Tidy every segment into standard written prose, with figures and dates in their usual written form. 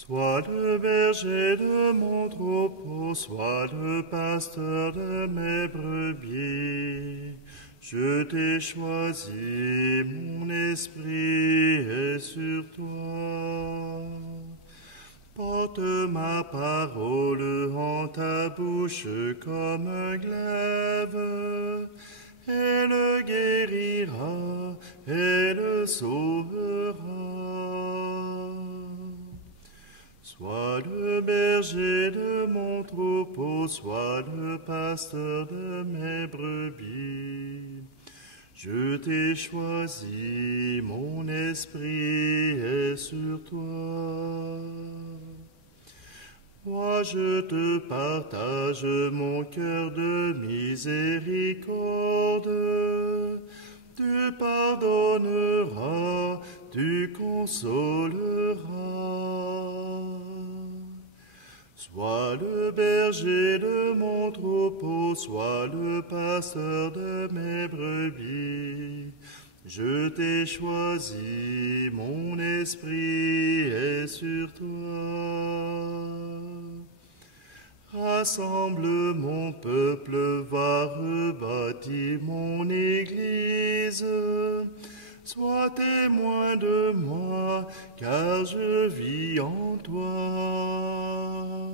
Sois le berger de mon troupeau, sois le pasteur de mes brebis. Je t'ai choisi, mon esprit est sur toi. Porte ma parole en ta bouche comme un glaive. Elle guérira, elle sauvera. Sois le berger de mon troupeau, sois le pasteur de mes brebis. Je t'ai choisi, mon esprit est sur toi. Moi je te partage mon cœur de miséricorde. Tu pardonneras, tu consoleras. Sois le berger de mon troupeau, sois le pasteur de mes brebis. Je t'ai choisi, mon esprit est sur toi. Rassemble mon peuple, va rebâtir mon église. Sois témoin de moi, car je vis en toi.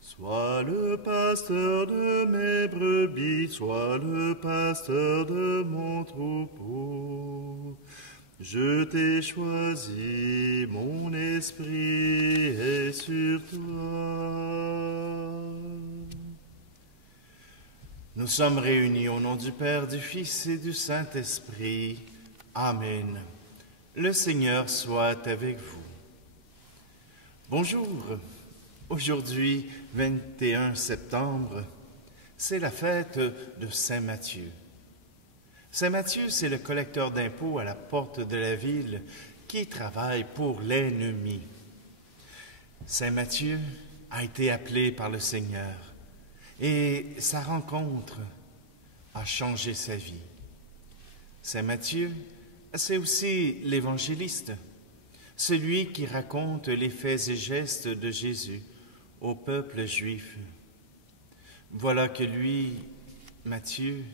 Sois le pasteur de mes brebis, sois le pasteur de mon troupeau. Je t'ai choisi, mon esprit est sur toi. Nous sommes réunis au nom du Père, du Fils et du Saint-Esprit. Amen. Le Seigneur soit avec vous. Bonjour. Aujourd'hui, 21 septembre, c'est la fête de Saint Matthieu. Saint Matthieu, c'est le collecteur d'impôts à la porte de la ville qui travaille pour l'ennemi. Saint Matthieu a été appelé par le Seigneur et sa rencontre a changé sa vie. Saint Matthieu, c'est aussi l'évangéliste, celui qui raconte les faits et gestes de Jésus au peuple juif. Voilà que lui, Matthieu,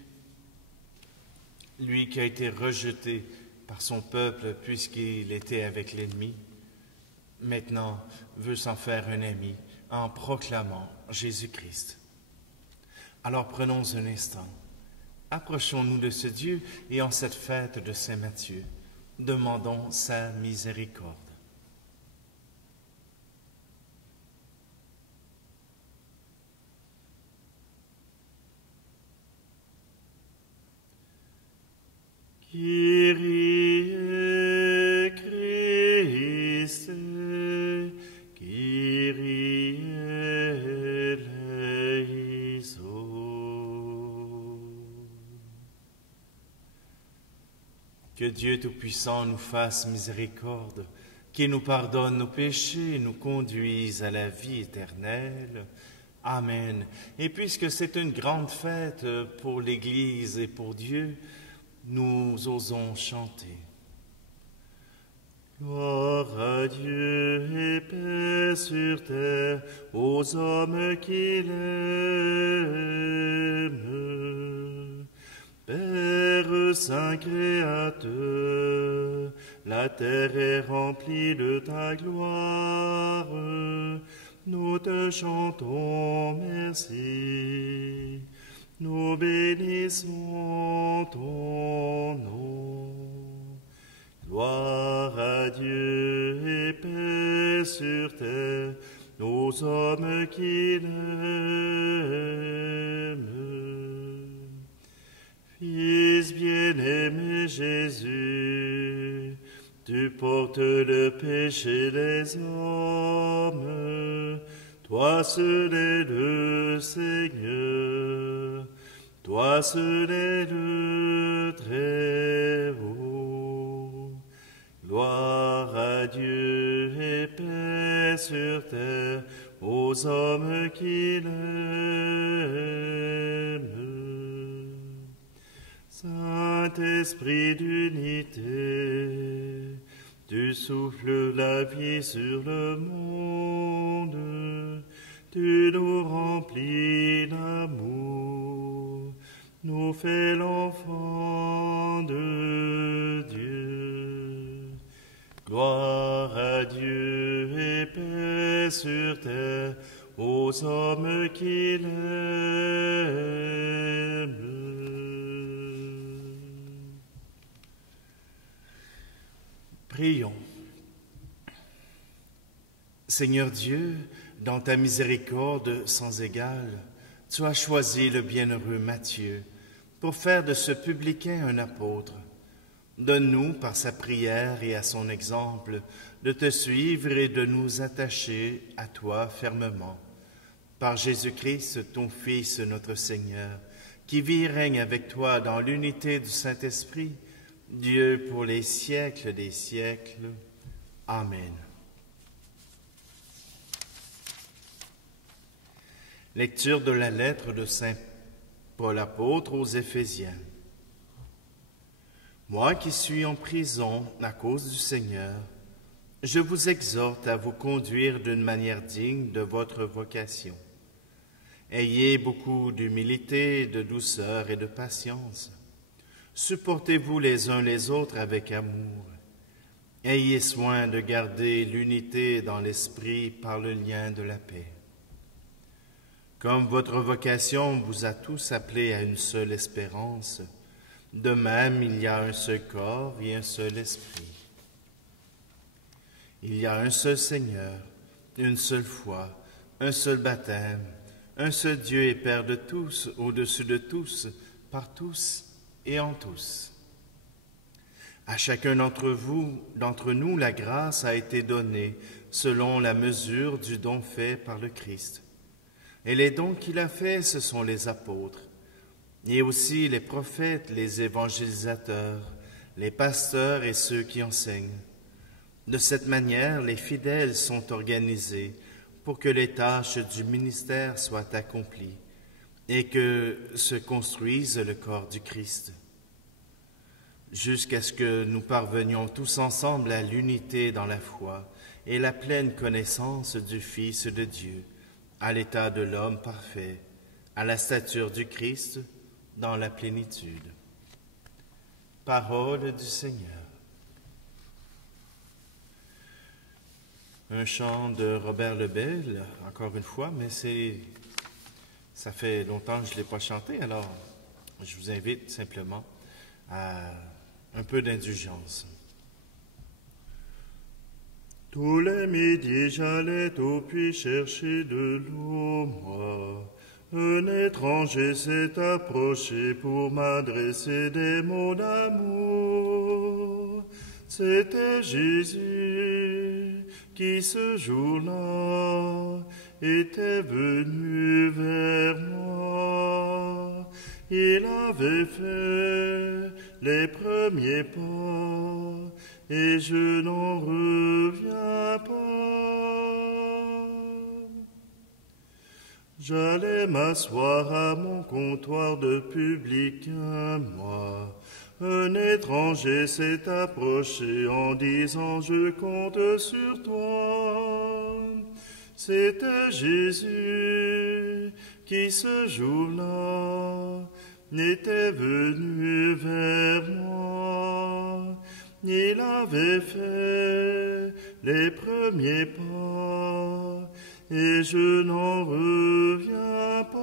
lui qui a été rejeté par son peuple puisqu'il était avec l'ennemi, maintenant veut s'en faire un ami en proclamant Jésus-Christ. Alors prenons un instant, approchons-nous de ce Dieu et en cette fête de Saint Matthieu, demandons sa miséricorde. Kyrie Christe, Kyrie eleison. Que Dieu Tout-Puissant nous fasse miséricorde, qu'il nous pardonne nos péchés et nous conduise à la vie éternelle. Amen. Et puisque c'est une grande fête pour l'Église et pour Dieu, nous osons chanter. Gloire à Dieu et paix sur terre aux hommes qu'il aime. Père Saint Créateur, la terre est remplie de ta gloire. Nous te chantons merci. Nous bénissons ton nom. Gloire à Dieu et paix sur terre, aux hommes qu'il aime. Fils bien-aimé Jésus, tu portes le péché des hommes. Toi seul es le Seigneur, toi seul es le Très-Haut. Gloire à Dieu et paix sur terre, aux hommes qu'il aime. Saint-Esprit d'unité, Tu souffles la vie sur le monde, tu nous remplis d'amour, nous fais l'enfant de Dieu. Gloire à Dieu et paix sur terre, aux hommes qu'il aime. Prions. Seigneur Dieu, dans ta miséricorde sans égale, tu as choisi le bienheureux Matthieu pour faire de ce publicain un apôtre. Donne-nous, par sa prière et à son exemple, de te suivre et de nous attacher à toi fermement. Par Jésus-Christ, ton Fils, notre Seigneur, qui vit et règne avec toi dans l'unité du Saint-Esprit, Dieu pour les siècles des siècles. Amen. Lecture de la lettre de Saint Paul apôtre aux Éphésiens. Moi qui suis en prison à cause du Seigneur, je vous exhorte à vous conduire d'une manière digne de votre vocation. Ayez beaucoup d'humilité, de douceur et de patience. Supportez-vous les uns les autres avec amour. Ayez soin de garder l'unité dans l'esprit par le lien de la paix. Comme votre vocation vous a tous appelés à une seule espérance, de même il y a un seul corps et un seul esprit. Il y a un seul Seigneur, une seule foi, un seul baptême, un seul Dieu et Père de tous, au-dessus de tous, par tous et en tous. À chacun d'entre nous, la grâce a été donnée selon la mesure du don fait par le Christ. Et les dons qu'il a faits, ce sont les apôtres, et aussi les prophètes, les évangélisateurs, les pasteurs et ceux qui enseignent. De cette manière, les fidèles sont organisés pour que les tâches du ministère soient accomplies et que se construise le corps du Christ, jusqu'à ce que nous parvenions tous ensemble à l'unité dans la foi et la pleine connaissance du Fils de Dieu, à l'état de l'homme parfait, à la stature du Christ, dans la plénitude. Parole du Seigneur. Un chant de Robert Lebel, encore une fois, mais ça fait longtemps que je ne l'ai pas chanté, alors je vous invite simplement à un peu d'indulgence. Tous les midis, j'allais au puits chercher de l'eau, moi. Un étranger s'est approché pour m'adresser des mots d'amour. C'était Jésus qui, ce jour-là, était venu vers moi. Il avait fait les premiers pas, et je n'en reviens pas. J'allais m'asseoir à mon comptoir de publicain, moi. Un étranger s'est approché en disant « Je compte sur toi ». C'était Jésus qui, ce jour-là, était venu vers moi. Il avait fait les premiers pas, et je n'en reviens pas.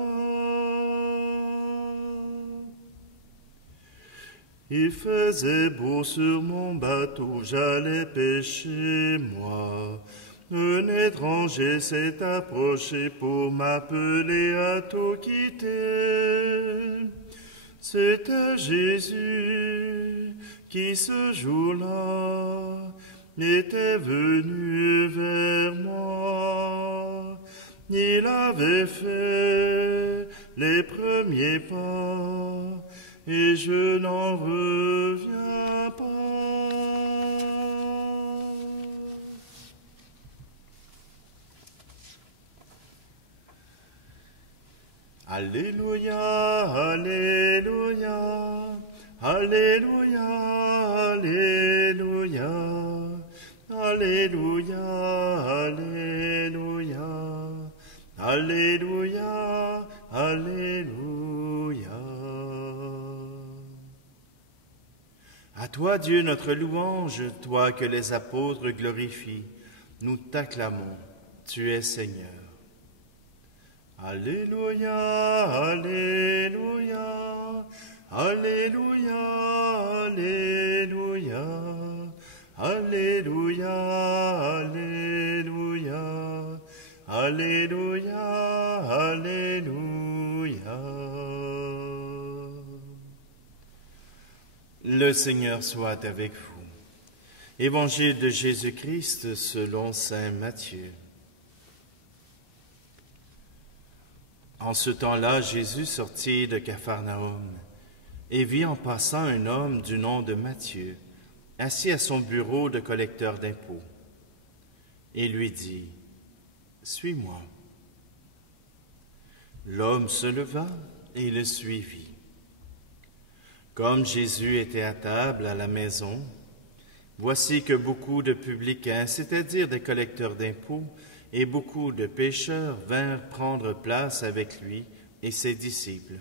Il faisait beau sur mon bateau, j'allais pêcher, moi. Un étranger s'est approché pour m'appeler à tout quitter. C'était Jésus qui, ce jour-là, était venu vers moi. Il avait fait les premiers pas, et je n'en reviens pas. Alléluia, Alléluia, Alléluia, Alléluia. Alléluia, Alléluia, Alléluia, Alléluia. À toi, Dieu, notre louange, toi que les apôtres glorifient, nous t'acclamons, tu es Seigneur. Alléluia, Alléluia, Alléluia, Alléluia, Alléluia, Alléluia, Alléluia, Alléluia. Le Seigneur soit avec vous. Évangile de Jésus-Christ selon saint Matthieu. En ce temps-là, Jésus sortit de Capharnaüm et vit en passant un homme du nom de Matthieu, assis à son bureau de collecteur d'impôts, et lui dit, « Suis-moi. » L'homme se leva et le suivit. Comme Jésus était à table à la maison, voici que beaucoup de publicains, c'est-à-dire des collecteurs d'impôts, et beaucoup de pécheurs vinrent prendre place avec lui et ses disciples.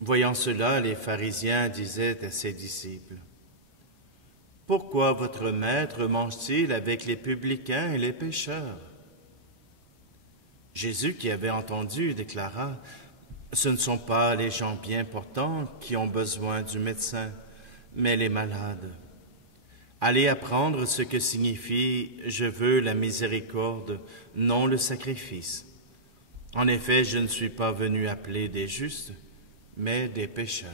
Voyant cela, les pharisiens disaient à ses disciples, « Pourquoi votre maître mange-t-il avec les publicains et les pécheurs ?» Jésus, qui avait entendu, déclara, « Ce ne sont pas les gens bien portants qui ont besoin du médecin, mais les malades. Allez apprendre ce que signifie « Je veux la miséricorde, non le sacrifice ». En effet, je ne suis pas venu appeler des justes, mais des pécheurs.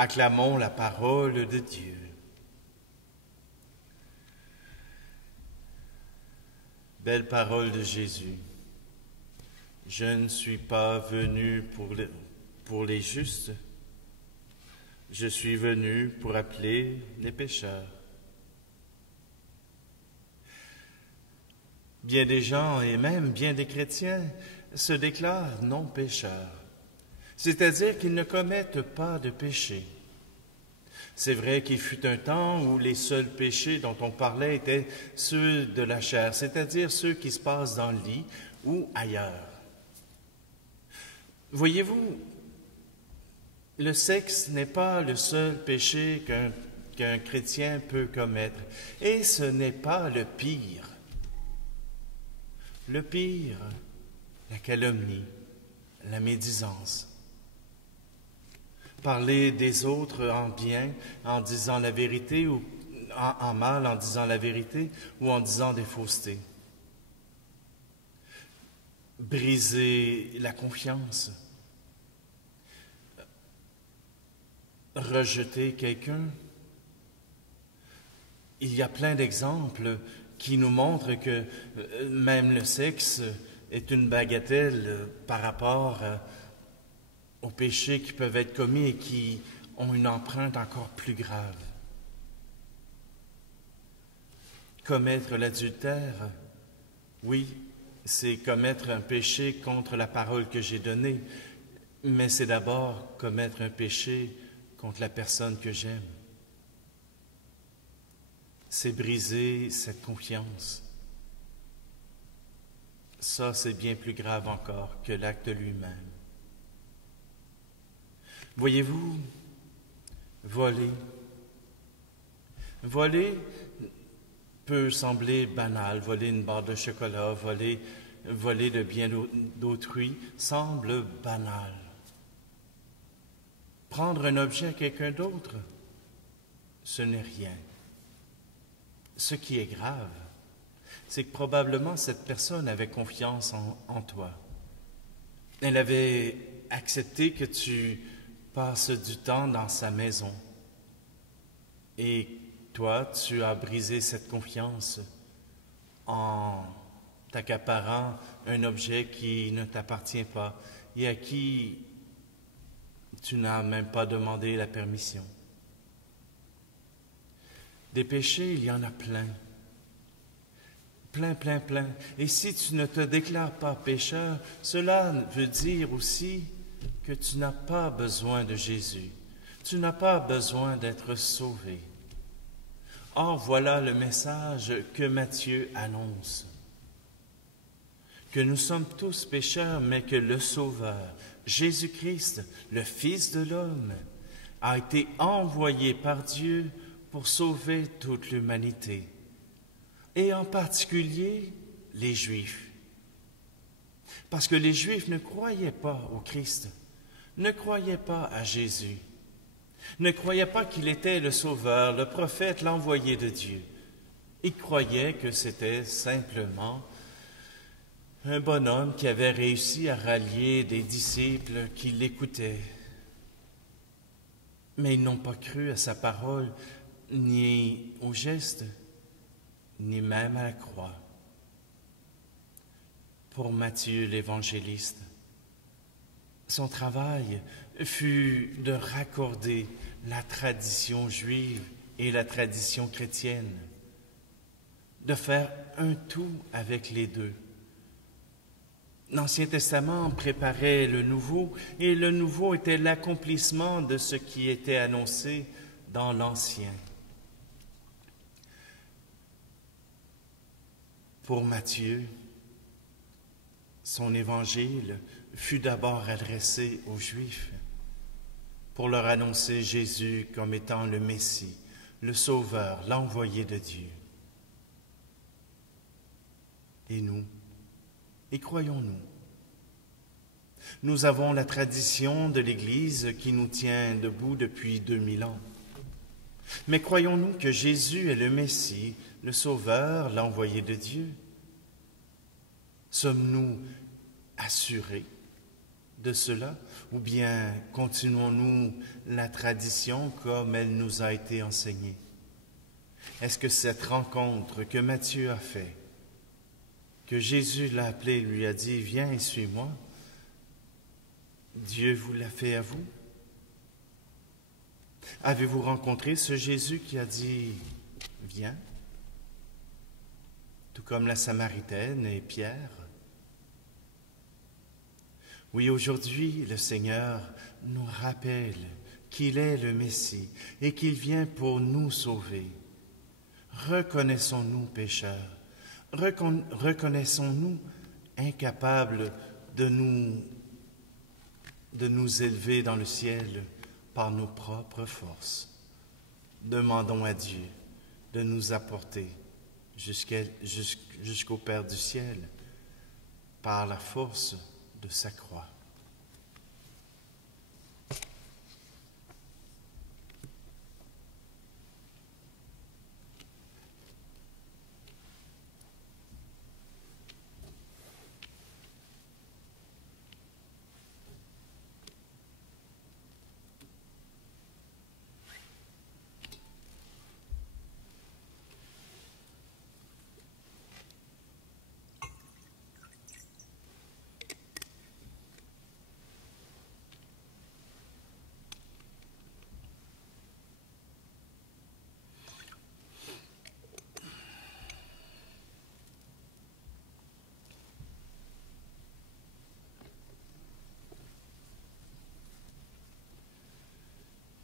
Acclamons la parole de Dieu. Belle parole de Jésus. Je ne suis pas venu pour les justes, je suis venu pour appeler les pécheurs. Bien des gens, et même bien des chrétiens, se déclarent non pécheurs, c'est-à-dire qu'ils ne commettent pas de péché. C'est vrai qu'il fut un temps où les seuls péchés dont on parlait étaient ceux de la chair, c'est-à-dire ceux qui se passent dans le lit ou ailleurs. Voyez-vous, le sexe n'est pas le seul péché qu'un chrétien peut commettre, et ce n'est pas le pire. Le pire, la calomnie, la médisance. Parler des autres en bien, en disant la vérité, ou en mal, en disant la vérité, ou en disant des faussetés. Briser la confiance. Rejeter quelqu'un. Il y a plein d'exemples qui nous montrent que même le sexe est une bagatelle par rapport aux péchés qui peuvent être commis et qui ont une empreinte encore plus grave. Commettre l'adultère, oui, c'est commettre un péché contre la parole que j'ai donnée, mais c'est d'abord commettre un péché contre la personne que j'aime. C'est briser cette confiance. Ça, c'est bien plus grave encore que l'acte lui-même. Voyez-vous, voler peut sembler banal. Voler une barre de chocolat, voler le bien d'autrui semble banal. Prendre un objet à quelqu'un d'autre, ce n'est rien. Ce qui est grave, c'est que probablement cette personne avait confiance en toi. Elle avait accepté que tu passes du temps dans sa maison. Et toi, tu as brisé cette confiance en t'accaparant un objet qui ne t'appartient pas et à qui tu n'as même pas demandé la permission. Des péchés, il y en a plein. Plein. Et si tu ne te déclares pas pécheur, cela veut dire aussi que tu n'as pas besoin de Jésus. Tu n'as pas besoin d'être sauvé. Or, voilà le message que Matthieu annonce. Que nous sommes tous pécheurs, mais que le Sauveur, Jésus-Christ, le Fils de l'homme, a été envoyé par Dieu pour sauver toute l'humanité, et en particulier les Juifs. Parce que les Juifs ne croyaient pas au Christ, ne croyaient pas à Jésus, ne croyaient pas qu'il était le Sauveur, le prophète, l'envoyé de Dieu. Ils croyaient que c'était simplement un bonhomme qui avait réussi à rallier des disciples qui l'écoutaient. Mais ils n'ont pas cru à sa parole, ni au geste, ni même à la croix. Pour Matthieu l'évangéliste, son travail fut de raccorder la tradition juive et la tradition chrétienne, de faire un tout avec les deux. L'Ancien Testament préparait le Nouveau, et le Nouveau était l'accomplissement de ce qui était annoncé dans l'Ancien. Pour Matthieu, son évangile fut d'abord adressé aux Juifs pour leur annoncer Jésus comme étant le Messie, le Sauveur, l'envoyé de Dieu. Et nous, y croyons-nous? Nous avons la tradition de l'Église qui nous tient debout depuis 2000 ans. Mais croyons-nous que Jésus est le Messie, le Sauveur, l'envoyé de Dieu? Sommes-nous assurés de cela, ou bien continuons-nous la tradition comme elle nous a été enseignée? Est-ce que cette rencontre que Matthieu a faite, que Jésus l'a appelé, lui a dit « Viens et suis-moi », Dieu vous l'a fait à vous? Avez-vous rencontré ce Jésus qui a dit « Viens », tout comme la Samaritaine et Pierre? Oui, aujourd'hui, le Seigneur nous rappelle qu'il est le Messie et qu'il vient pour nous sauver. Reconnaissons-nous pécheurs, reconnaissons-nous incapables de nous élever dans le ciel par nos propres forces. Demandons à Dieu de nous apporter jusqu'au Père du ciel par la force de sa croix.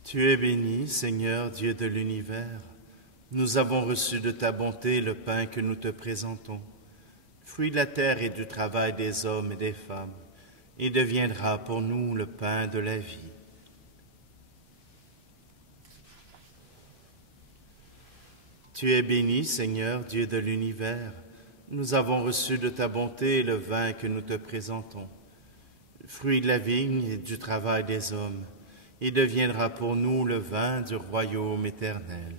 Tu es béni, Seigneur, Dieu de l'univers. Nous avons reçu de ta bonté le pain que nous te présentons, fruit de la terre et du travail des hommes et des femmes, et deviendra pour nous le pain de la vie. Tu es béni, Seigneur, Dieu de l'univers. Nous avons reçu de ta bonté le vin que nous te présentons, fruit de la vigne et du travail des hommes, et deviendra pour nous le vin du royaume éternel.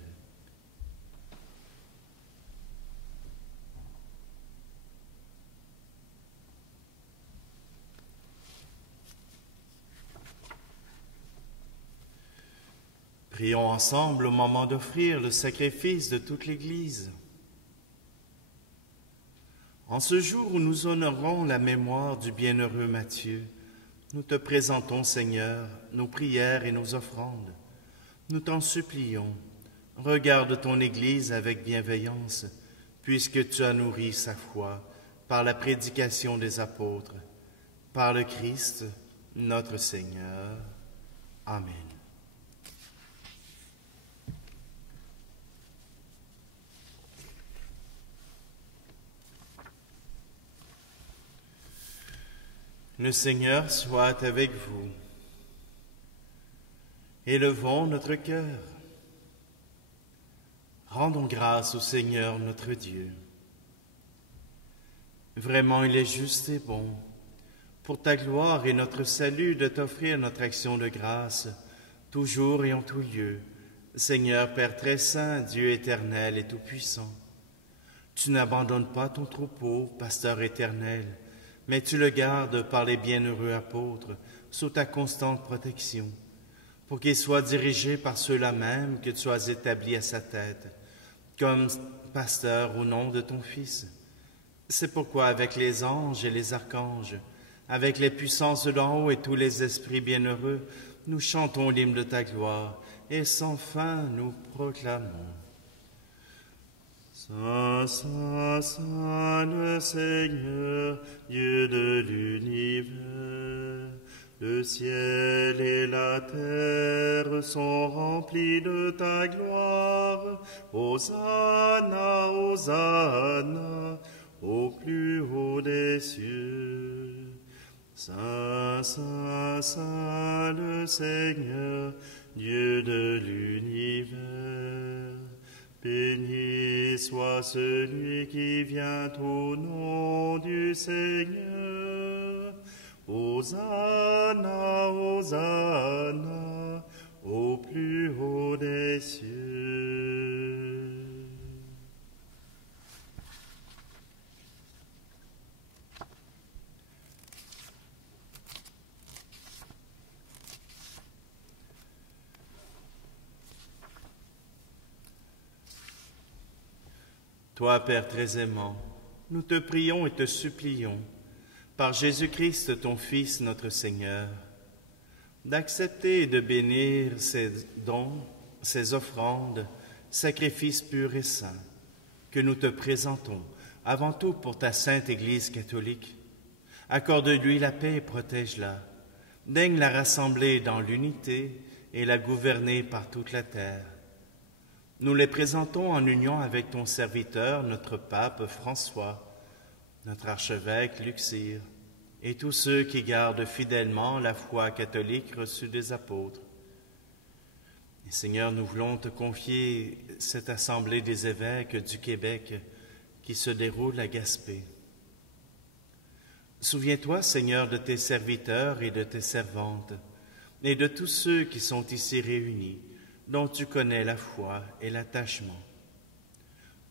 Prions ensemble au moment d'offrir le sacrifice de toute l'Église. En ce jour où nous honorons la mémoire du bienheureux Matthieu, nous te présentons, Seigneur, nos prières et nos offrandes. Nous t'en supplions, regarde ton Église avec bienveillance, puisque tu as nourri sa foi par la prédication des apôtres, par le Christ, notre Seigneur. Amen. Le Seigneur soit avec vous. Élevons notre cœur. Rendons grâce au Seigneur notre Dieu. Vraiment, il est juste et bon, pour ta gloire et notre salut, de t'offrir notre action de grâce, toujours et en tout lieu, Seigneur Père très saint, Dieu éternel et tout-puissant. Tu n'abandonnes pas ton troupeau, pasteur éternel, mais tu le gardes par les bienheureux apôtres, sous ta constante protection, pour qu'il soit dirigé par ceux-là même que tu as établis à sa tête, comme pasteur au nom de ton Fils. C'est pourquoi avec les anges et les archanges, avec les puissances de l'en haut et tous les esprits bienheureux, nous chantons l'hymne de ta gloire, et sans fin nous proclamons. Saint, Saint, Saint, le Seigneur, Dieu de l'univers, le ciel et la terre sont remplis de ta gloire. Hosanna, Hosanna, au plus haut des cieux. Saint, Saint, Saint, le Seigneur, Dieu de l'univers. Béni soit celui qui vient au nom du Seigneur. Hosanna, Hosanna, au plus haut des cieux. Toi, Père très aimant, nous te prions et te supplions, par Jésus-Christ, ton Fils, notre Seigneur, d'accepter et de bénir ces dons, ces offrandes, sacrifices purs et saints, que nous te présentons, avant tout pour ta sainte Église catholique. Accorde-lui la paix et protège-la. Daigne la rassembler dans l'unité et la gouverner par toute la terre. Nous les présentons en union avec ton serviteur, notre pape François, notre archevêque Luxire, et tous ceux qui gardent fidèlement la foi catholique reçue des apôtres. Et Seigneur, nous voulons te confier cette assemblée des évêques du Québec qui se déroule à Gaspé. Souviens-toi, Seigneur, de tes serviteurs et de tes servantes, et de tous ceux qui sont ici réunis, dont tu connais la foi et l'attachement.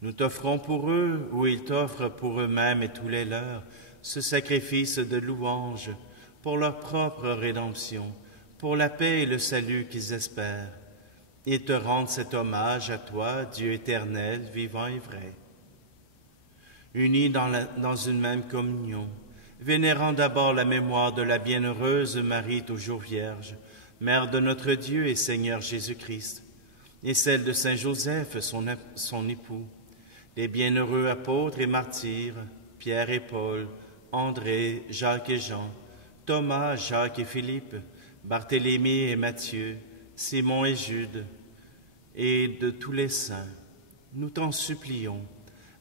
Nous t'offrons pour eux, ou ils t'offrent pour eux-mêmes et tous les leurs, ce sacrifice de louange pour leur propre rédemption, pour la paix et le salut qu'ils espèrent, et te rendent cet hommage à toi, Dieu éternel, vivant et vrai. Unis dans une même communion, vénérant d'abord la mémoire de la bienheureuse Marie toujours vierge, Mère de notre Dieu et Seigneur Jésus-Christ, et celle de Saint Joseph, son époux, les bienheureux apôtres et martyrs, Pierre et Paul, André, Jacques et Jean, Thomas, Jacques et Philippe, Barthélemy et Matthieu, Simon et Jude, et de tous les saints, nous t'en supplions,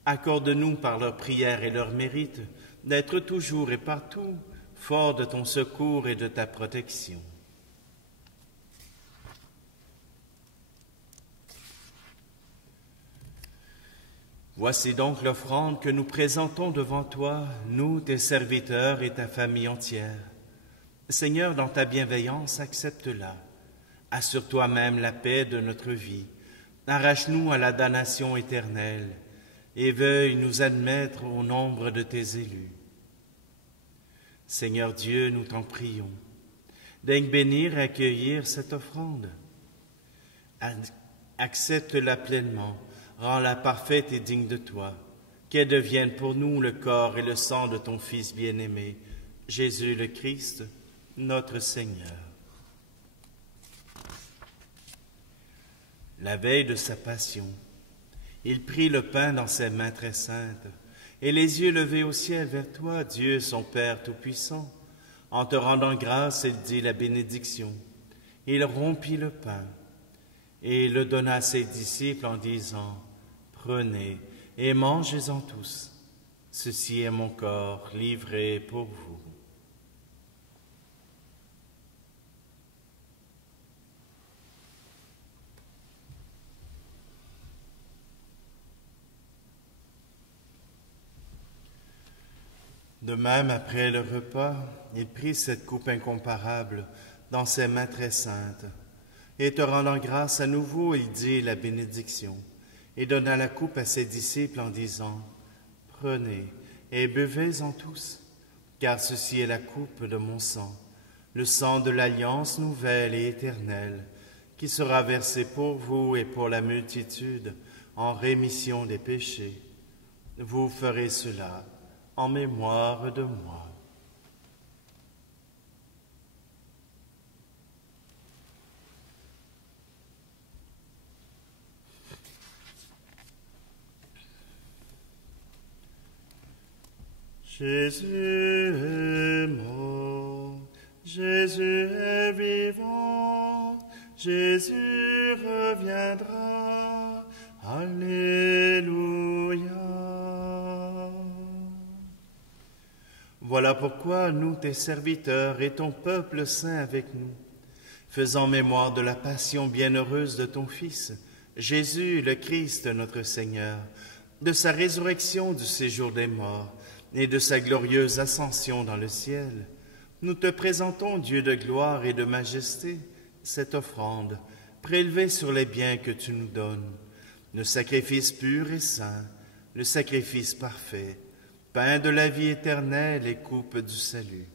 accorde-nous par leurs prières et leurs mérites d'être toujours et partout forts de ton secours et de ta protection. Voici donc l'offrande que nous présentons devant toi, nous, tes serviteurs et ta famille entière. Seigneur, dans ta bienveillance, accepte-la. Assure toi-même la paix de notre vie. Arrache-nous à la damnation éternelle et veuille nous admettre au nombre de tes élus. Seigneur Dieu, nous t'en prions. Daigne bénir et accueillir cette offrande. Accepte-la pleinement. Rends-la parfaite et digne de toi, qu'elle devienne pour nous le corps et le sang de ton Fils bien-aimé, Jésus le Christ, notre Seigneur. La veille de sa passion, il prit le pain dans ses mains très saintes, et les yeux levés au ciel vers toi, Dieu son Père Tout-Puissant. En te rendant grâce, il dit la bénédiction. Il rompit le pain et le donna à ses disciples en disant, « Prenez et mangez-en tous. Ceci est mon corps livré pour vous. » De même, après le repas, il prit cette coupe incomparable dans ses mains très saintes, et te rendant grâce à nouveau, il dit la bénédiction, et donna la coupe à ses disciples en disant, « Prenez et buvez-en tous, car ceci est la coupe de mon sang, le sang de l'alliance nouvelle et éternelle, qui sera versé pour vous et pour la multitude en rémission des péchés. Vous ferez cela en mémoire de moi. » Jésus est mort, Jésus est vivant, Jésus reviendra, Alléluia. Voilà pourquoi nous, tes serviteurs et ton peuple saint avec nous, faisant mémoire de la passion bienheureuse de ton Fils, Jésus le Christ notre Seigneur, de sa résurrection du séjour des morts, et de sa glorieuse ascension dans le ciel, nous te présentons, Dieu de gloire et de majesté, cette offrande prélevée sur les biens que tu nous donnes, le sacrifice pur et saint, le sacrifice parfait, pain de la vie éternelle et coupe du salut.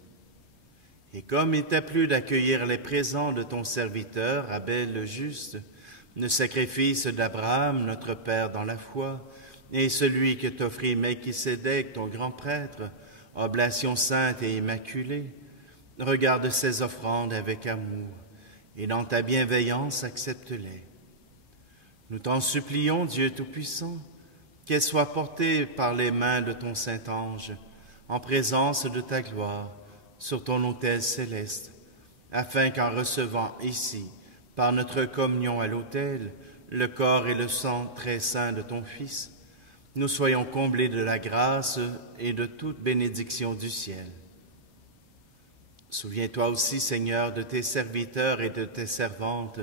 Et comme il t'a plu d'accueillir les présents de ton serviteur, Abel le juste, le sacrifice d'Abraham, notre Père dans la foi, et celui que t'offrit Melchisédek, ton grand prêtre, oblation sainte et immaculée, regarde ces offrandes avec amour, et dans ta bienveillance accepte-les. Nous t'en supplions, Dieu Tout-Puissant, qu'elles soient portées par les mains de ton Saint-Ange, en présence de ta gloire, sur ton autel céleste, afin qu'en recevant ici, par notre communion à l'autel, le corps et le sang très saints de ton Fils, nous soyons comblés de la grâce et de toute bénédiction du ciel. Souviens-toi aussi, Seigneur, de tes serviteurs et de tes servantes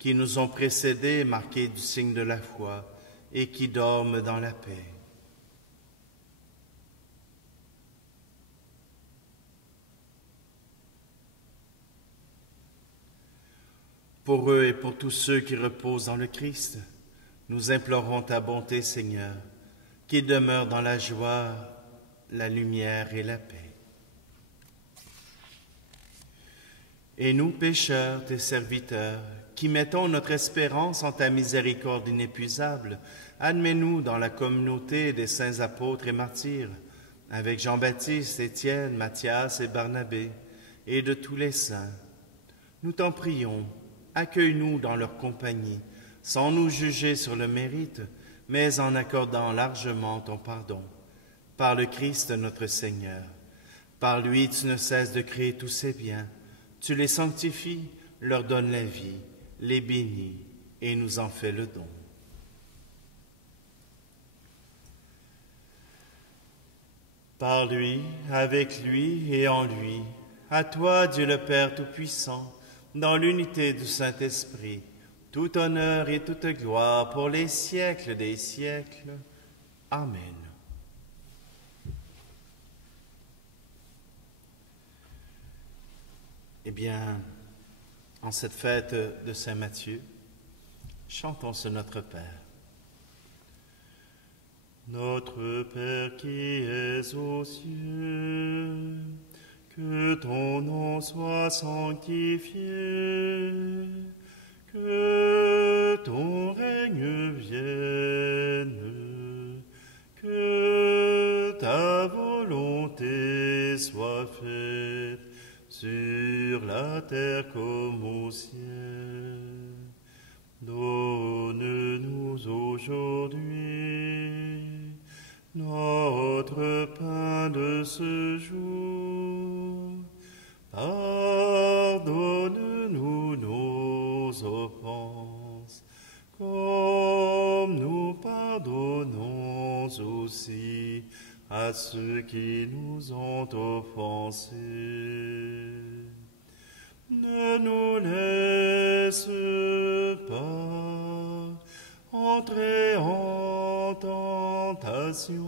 qui nous ont précédés, marqués du signe de la foi, et qui dorment dans la paix. Pour eux et pour tous ceux qui reposent dans le Christ, nous implorons ta bonté, Seigneur, qu'ils demeurent dans la joie, la lumière et la paix. Et nous, pécheurs, tes serviteurs, qui mettons notre espérance en ta miséricorde inépuisable, admets-nous dans la communauté des saints apôtres et martyrs, avec Jean-Baptiste, Étienne, Matthias et Barnabé, et de tous les saints. Nous t'en prions, accueille-nous dans leur compagnie, sans nous juger sur le mérite, mais en accordant largement ton pardon. Par le Christ notre Seigneur. Par lui, tu ne cesses de créer tous ces biens. Tu les sanctifies, leur donnes la vie, les bénis et nous en fais le don. Par lui, avec lui et en lui, à toi, Dieu le Père Tout-Puissant, dans l'unité du Saint-Esprit, tout honneur et toute gloire pour les siècles des siècles. Amen. Eh bien, en cette fête de Saint Matthieu, chantons ce Notre Père. Notre Père qui es aux cieux, que ton nom soit sanctifié, que ton règne vienne, que ta volonté soit faite sur la terre comme au ciel. Donne-nous aujourd'hui notre pain de ce jour. Pardonne-nous nos offenses, comme nous pardonnons aussi à ceux qui nous ont offensés. Ne nous laisse pas entrer en tentation,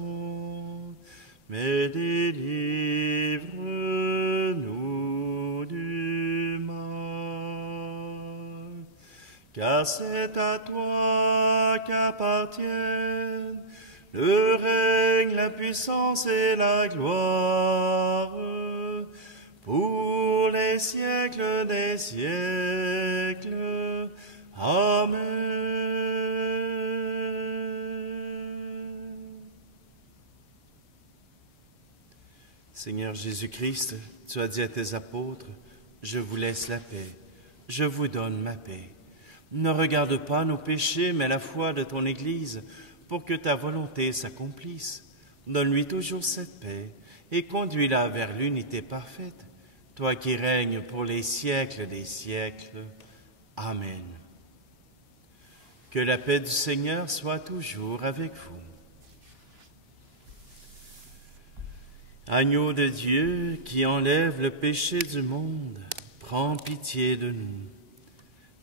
mais délivre-nous du mal. Car c'est à toi qu'appartiennent le règne, la puissance et la gloire, pour les siècles des siècles. Amen. Seigneur Jésus-Christ, tu as dit à tes apôtres, « Je vous laisse la paix, je vous donne ma paix. Ne regarde pas nos péchés, mais la foi de ton Église, pour que ta volonté s'accomplisse. Donne-lui toujours cette paix et conduis-la vers l'unité parfaite, toi qui règnes pour les siècles des siècles. Amen. Que la paix du Seigneur soit toujours avec vous. Agneau de Dieu qui enlève le péché du monde, prends pitié de nous.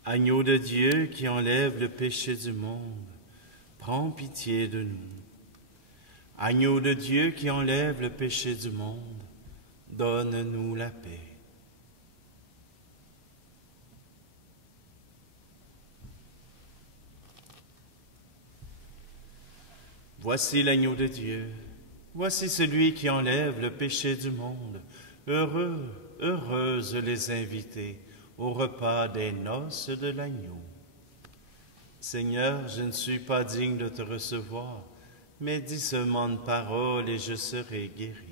Agneau de Dieu qui enlève le péché du monde, prends pitié de nous. Agneau de Dieu qui enlève le péché du monde, donne-nous la paix. Voici l'agneau de Dieu. Voici celui qui enlève le péché du monde. Heureux, heureuses les invités au repas des noces de l'agneau. Seigneur, je ne suis pas digne de te recevoir, mais dis seulement une parole et je serai guéri.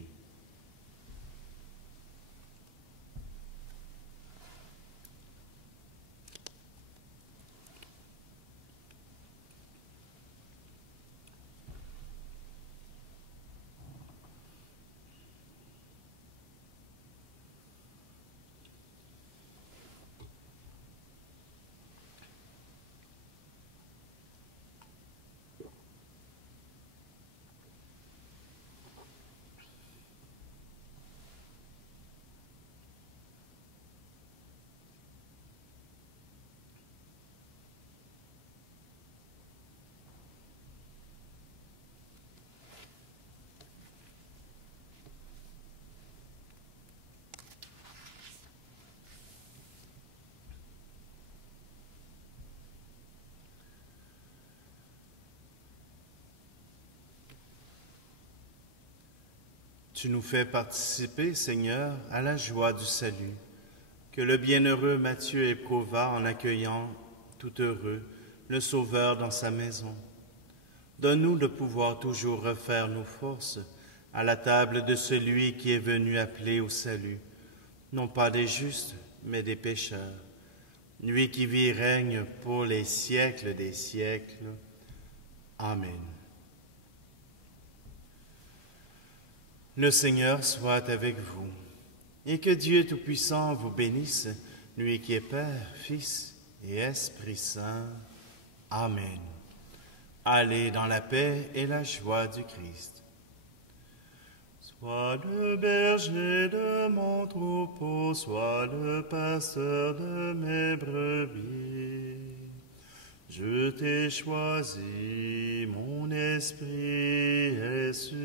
Tu nous fais participer, Seigneur, à la joie du salut, que le bienheureux Matthieu éprouva en accueillant, tout heureux, le Sauveur dans sa maison. Donne-nous de pouvoir toujours refaire nos forces à la table de celui qui est venu appeler au salut, non pas des justes, mais des pécheurs, lui qui vit et règne pour les siècles des siècles. Amen. Le Seigneur soit avec vous, et que Dieu Tout-Puissant vous bénisse, lui qui est Père, Fils et Esprit Saint. Amen. Allez dans la paix et la joie du Christ. Sois le berger de mon troupeau, sois le pasteur de mes brebis. Je t'ai choisi, mon esprit est sur